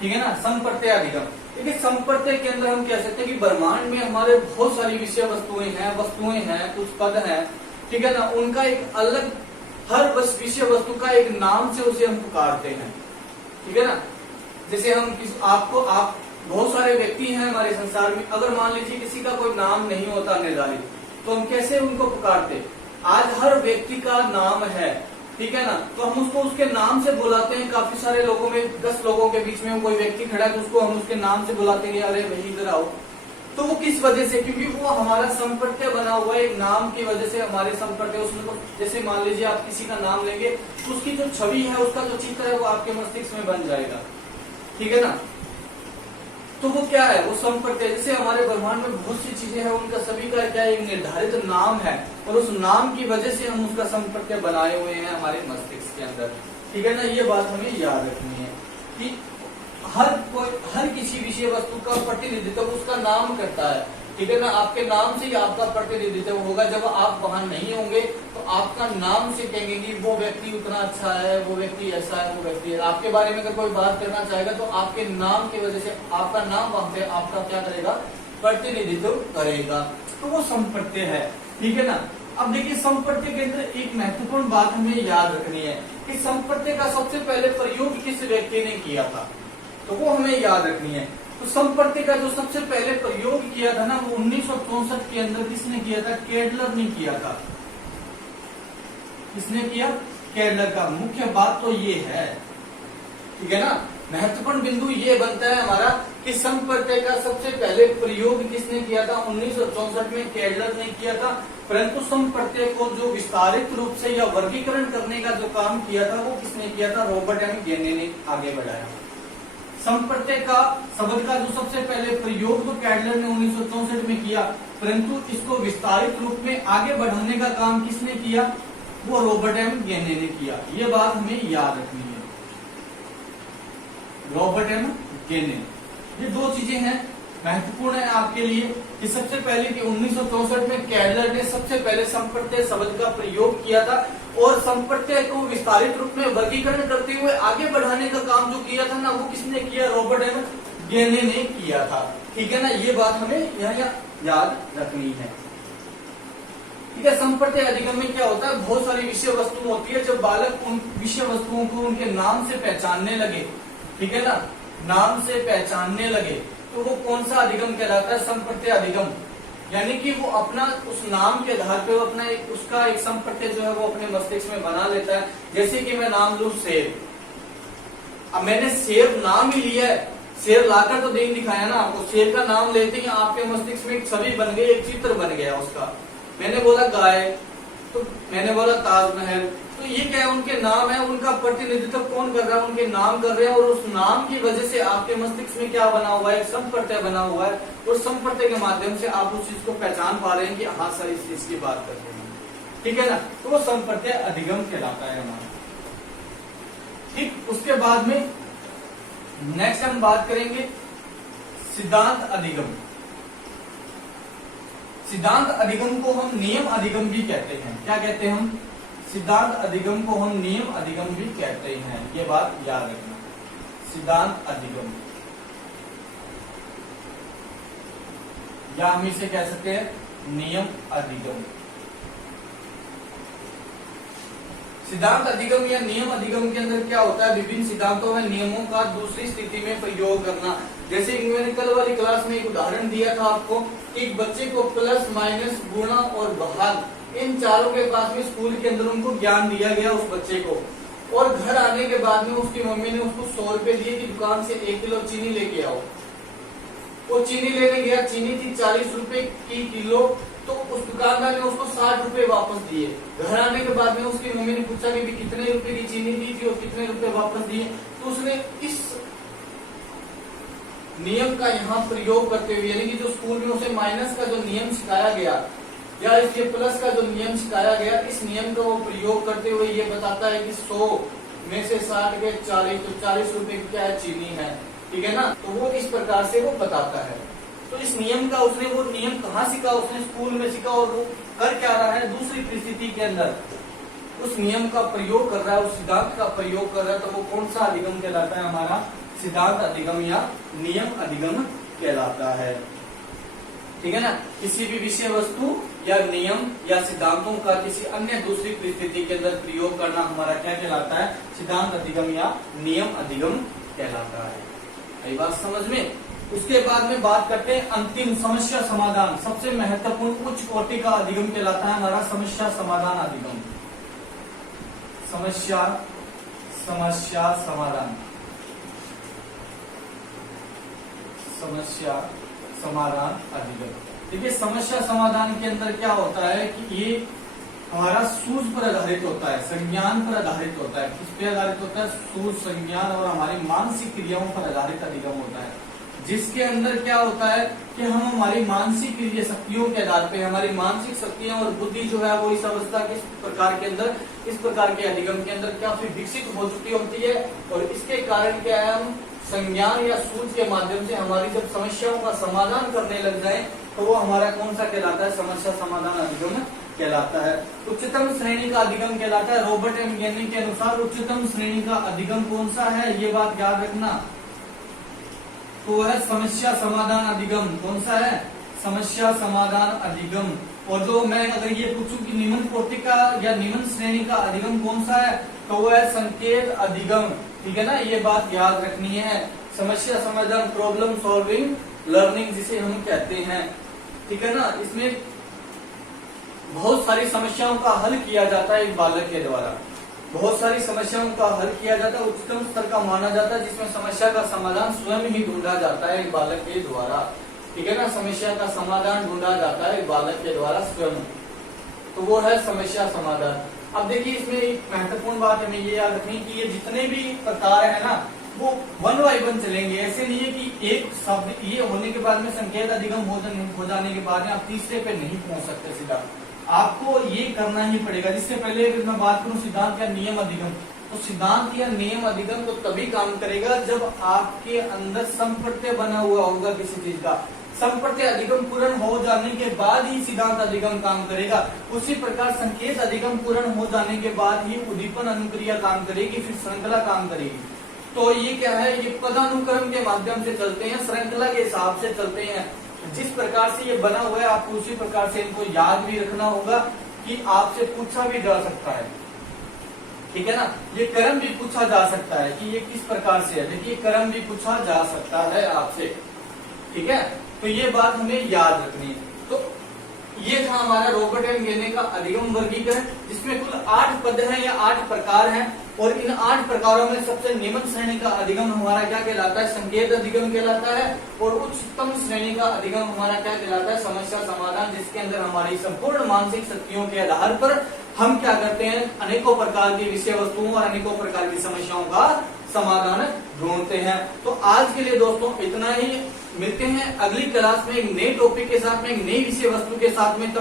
ठीक है ना। संप्रत्यय अधिगम, देखिए संप्रत्यय के अंदर हम कह सकते हैं कि ब्रह्मांड में हमारे बहुत सारी विषय वस्तुएं हैं, कुछ पद हैं, ठीक है ना। उनका एक अलग, हर विषय वस्तु का एक नाम से उसे हम पुकारते हैं, ठीक है ना। जैसे हम आप बहुत सारे व्यक्ति हैं हमारे संसार में, अगर मान लीजिए किसी का कोई नाम नहीं होता निर्धारित, तो हम कैसे उनको पुकारते? आज हर व्यक्ति का नाम है, ठीक है ना, तो हम उसको उसके नाम से बुलाते हैं। काफी सारे लोगों में, 10 लोगों के बीच में कोई व्यक्ति खड़ा है, तो उसको हम उसके नाम से बुलाते हैं, अरे भाई इधर आओ। तो वो किस वजह से? क्योंकि वो हमारा संप्रत्यय बना हुआ है, एक नाम की वजह से हमारे संप्रत्यय उसमें। तो जैसे मान लीजिए आप किसी का नाम लेंगे, तो उसकी जो छवि है, उसका जो चित्र है, वो आपके मस्तिष्क में बन जाएगा, ठीक है ना। तो वो क्या है? वो संप्रत्यय। जैसे हमारे ब्रह्मांड में बहुत सी चीजें हैं, उनका सभी का क्या एक निर्धारित नाम है, और उस नाम की वजह से हम उसका संप्रत्यय बनाए हुए हैं हमारे मस्तिष्क के अंदर, ठीक है ना। ये बात हमें याद रखनी है कि हर किसी विषय वस्तु का प्रतिनिधित्व उसका नाम करता है, ठीक है ना। आपके नाम से ही आपका प्रतिनिधित्व होगा। जब आप वहां नहीं होंगे, तो आपका नाम से कहेंगे कि वो व्यक्ति उतना अच्छा है, वो व्यक्ति ऐसा है, वो व्यक्ति है। आपके बारे में अगर कोई बात करना चाहेगा, तो आपके नाम की वजह से आपका नाम वहां पे आपका क्या करेगा? प्रतिनिधित्व करेगा। तो वो संप्रत्यय है, ठीक है ना। अब देखिए, संप्रत्यय के अंदर एक महत्वपूर्ण बात हमें याद रखनी है कि संप्रत्यय का सबसे पहले प्रयोग किस व्यक्ति ने किया था, तो वो हमें याद रखनी है। तो संप्रत्यय का जो सबसे पहले प्रयोग किया था ना, वो 1964 के अंदर किसने किया था? केडलर ने किया था। किसने किया? केडलर का। मुख्य बात तो ये है, ठीक है ना। महत्वपूर्ण बिंदु ये बनता है हमारा कि संप्रत्यय का सबसे पहले प्रयोग किसने किया था? 1964 में केडलर ने किया था। परंतु संप्रत्यय को जो विस्तारित रूप से या वर्गीकरण करने का जो काम किया था, वो किसने किया था? रॉबर्ट एम गेने ने आगे बढ़ाया। संप्रत्यय का शब्द का जो सबसे पहले प्रयोग तो केडलर ने 1964 में किया, परंतु इसको विस्तारित रूप में आगे बढ़ाने का काम किसने किया? वो रॉबर्ट एम गेने ने किया। ये बात हमें याद रखनी है, रॉबर्ट एम गेने। ये दो चीजें हैं महत्वपूर्ण है आपके लिए कि सबसे पहले कि 1964 में केडलर ने सबसे पहले संप्रत्यय शब्द का प्रयोग किया था, और संप्रत्यय को विस्तारित रूप में वर्गीकरण करते हुए आगे बढ़ाने का काम जो किया था ना, वो किसने किया? रॉबर्ट एम गेने ने किया था, ठीक है ना। ये बात हमें यहाँ याद रखनी है, ठीक है। संप्रत्यय अधिगम में क्या होता है? बहुत सारी विषय वस्तु होती है। जब बालक उन विषय वस्तुओं को उनके नाम से पहचानने लगे, ठीक है ना, नाम से पहचानने लगे, तो वो कौन सा अधिगम कहलाता है? संप्रत्यय अधिगम। यानी कि वो अपना उस नाम के आधार पे अपना उसका एक संप्रत्यय जो है वो अपने मस्तिष्क में बना लेता है। जैसे कि मैं नाम लूं सेब, अब मैंने सेब नाम ही लिया है, सेब लाकर तो नहीं दिखाया ना आपको। सेब का नाम लेते ही आपके मस्तिष्क में एक छवि बन गई, एक चित्र बन गया उसका। मैंने बोला गाय, तो मैंने बोला ताजमहल, तो ये क्या है? उनके नाम है, उनका प्रतिनिधित्व कौन कर रहा है? उनके नाम कर रहे हैं, और उस नाम की वजह से आपके मस्तिष्क में क्या बना हुआ है? एक संप्रत्यय बना हुआ है, और संप्रत्यय के माध्यम से आप उस चीज को पहचान पा रहे हैं कि हाँ सर इस चीज की बात कर रहे हैं, ठीक है ना। तो वो संप्रत्यय अधिगम कहलाता है हमारा, ठीक। उसके बाद में नेक्स्ट हम बात करेंगे सिद्धांत अधिगम। सिद्धांत अधिगम को हम नियम अधिगम भी कहते हैं। क्या कहते हैं हम? सिद्धांत अधिगम को हम नियम अधिगम भी कहते हैं। ये बात याद रखना, सिद्धांत अधिगम, या हम इसे कह सकते हैं नियम अधिगम। सिद्धांत अधिगम या नियम अधिगम के अंदर क्या होता है, विभिन्न सिद्धांतों में नियमों का दूसरी स्थिति में प्रयोग करना। जैसे मैंने कल वाली क्लास में एक उदाहरण दिया था आपको कि एक बच्चे को प्लस माइनस गुणा और भाग इन चारों के पास में स्कूल के अंदर उनको ज्ञान दिया गया उस बच्चे को, और घर आने के बाद में उसकी मम्मी ने उसको 100 रुपए दिए कि दुकान से 1 किलो चीनी लेके आओ। वो चीनी लेने गया, चीनी थी 40 रुपए की किलो, तो उस दुकानदार ने उसको 60 रुपए वापस दिए। घर आने के बाद में उसकी मम्मी ने पूछा कि भी कितने रुपए की चीनी दी थी और कितने रुपए वापस दिए, तो उसने इस नियम का यहाँ प्रयोग करते हुए, यानी कि जो स्कूल में उसे माइनस का जो नियम सिखाया गया या इसके प्लस का जो नियम सिखाया गया, इस नियम का वो प्रयोग करते हुए ये बताता है कि 100 में से 60 के 40, तो 40 रुपए की क्या है, चीनी है, ठीक है ना। तो वो इस प्रकार से वो बताता है। तो इस नियम का उसने वो नियम कहाँ सीखा, उसने स्कूल में सीखा, और वो कर क्या रहा है, दूसरी परिस्थिति के अंदर उस नियम का प्रयोग कर रहा है, उस सिद्धांत का प्रयोग कर रहा है। तो वो कौन सा अधिगम कहलाता है, हमारा सिद्धांत अधिगम या नियम अधिगम कहलाता है, ठीक है ना। किसी भी विषय वस्तु या नियम या सिद्धांतों का किसी अन्य दूसरी परिस्थिति के अंदर प्रयोग करना हमारा क्या कहलाता है, सिद्धांत अधिगम या नियम अधिगम कहलाता है। यही बात समझ में। उसके बाद में बात करते हैं अंतिम समस्या समाधान, सबसे महत्वपूर्ण उच्च कोटि का अधिगम कहलाता है हमारा समस्या समाधान अधिगम। समस्या समाधान, समस्या समाधान अधिगम। देखिए समस्या समाधान के अंदर क्या होता है कि ये हमारा सूझ पर आधारित होता है, संज्ञान पर आधारित होता है। किस पे आधारित होता है, सूझ, संज्ञान और हमारी मानसिक क्रियाओं पर आधारित अधिगम होता है, जिसके अंदर क्या होता है कि हम हमारी मानसिक क्रिया शक्तियों के आधार पे, हमारी मानसिक शक्तियां और बुद्धि जो है वो इस अवस्था के प्रकार के अंदर, इस प्रकार के अधिगम के अंदर क्या विकसित हो चुकी होती है, और इसके कारण क्या है, हम संज्ञान या सूझ के माध्यम से हमारी जब समस्याओं का समाधान करने लग जाए तो वो हमारा कौन सा कहलाता है, समस्या समाधान अधिगम कहलाता है। उच्चतम श्रेणी का अधिगम कहलाता है। रॉबर्ट एम गेनी के अनुसार उच्चतम श्रेणी का अधिगम कौन सा है, ये बात याद रखना, तो वह है समस्या समाधान अधिगम। कौन सा है, समस्या समाधान अधिगम। और जो मैं अगर ये पूछूं कि निम्न कोटि का या निम्न श्रेणी का अधिगम कौन सा है, तो वह है संकेत अधिगम, ठीक है ना, ये बात याद रखनी है। समस्या समाधान, प्रॉब्लम सॉल्विंग लर्निंग जिसे हम कहते हैं, ठीक है ना। इसमें बहुत सारी समस्याओं का हल किया जाता है एक बालक के द्वारा, बहुत सारी समस्याओं का हल किया जाता है, उच्चतम स्तर का माना जाता है, जिसमें समस्या का समाधान स्वयं ही ढूंढा जाता है एक बालक के द्वारा, ठीक है ना। समस्या का समाधान ढूंढा जाता है एक बालक के द्वारा स्वयं, तो वो है समस्या समाधान। अब देखिए इसमें एक महत्वपूर्ण बात हमें ये याद रखनी कि ये जितने भी प्रकार है ना वो 1 by 1 चलेंगे। ऐसे नहीं है कि एक शब्द ये होने के बाद में संकेत अधिगम हो जाने के बाद में आप तीसरे पे नहीं पहुंच सकते सीधा, आपको ये करना ही पड़ेगा। जिससे पहले अगर मैं बात करूं सिद्धांत या नियम अधिगम, तो सिद्धांत या नियम अधिगम तो तभी काम करेगा जब आपके अंदर संप्रत्यय बना हुआ होगा किसी चीज का। संप्रत्यय अधिगम पूर्ण हो जाने के बाद ही सिद्धांत अधिगम काम करेगा। उसी प्रकार संकेत अधिगम पूर्ण हो जाने के बाद ही उद्दीपन अनुक्रिया काम करेगी, फिर श्रृंखला काम करेगी। तो ये क्या है, ये पदानुक्रम के माध्यम से चलते हैं, श्रृंखला के हिसाब से चलते हैं। जिस प्रकार से ये बना हुआ है आपको उसी प्रकार से इनको याद भी रखना होगा कि आपसे पूछा भी जा सकता है, ठीक है ना। ये क्रम भी पूछा जा सकता है कि ये किस प्रकार से है, देखिए क्रम भी पूछा जा सकता है आपसे, ठीक है। तो ये बात हमें याद रखनी है। तो ये था हमारा रॉबर्ट एम गेने का अधिगम वर्गीकरण, जिसमें कुल 8 पद हैं या 8 प्रकार हैं, और इन 8 प्रकारों में सबसे निम्न श्रेणी का अधिगम हमारा क्या कहलाता है, संकेत अधिगम कहलाता है। और उच्चतम श्रेणी का अधिगम हमारा क्या कहलाता है, समस्या समाधान, जिसके अंदर हमारी संपूर्ण मानसिक शक्तियों के आधार पर हम क्या करते हैं, अनेकों प्रकार की विषय वस्तुओं और अनेकों प्रकार की समस्याओं का समाधान ढूंढते हैं। तो आज के लिए दोस्तों इतना ही, मिलते हैं अगली क्लास में एक नए टॉपिक के साथ में, एक नई विषय वस्तु के साथ में। तब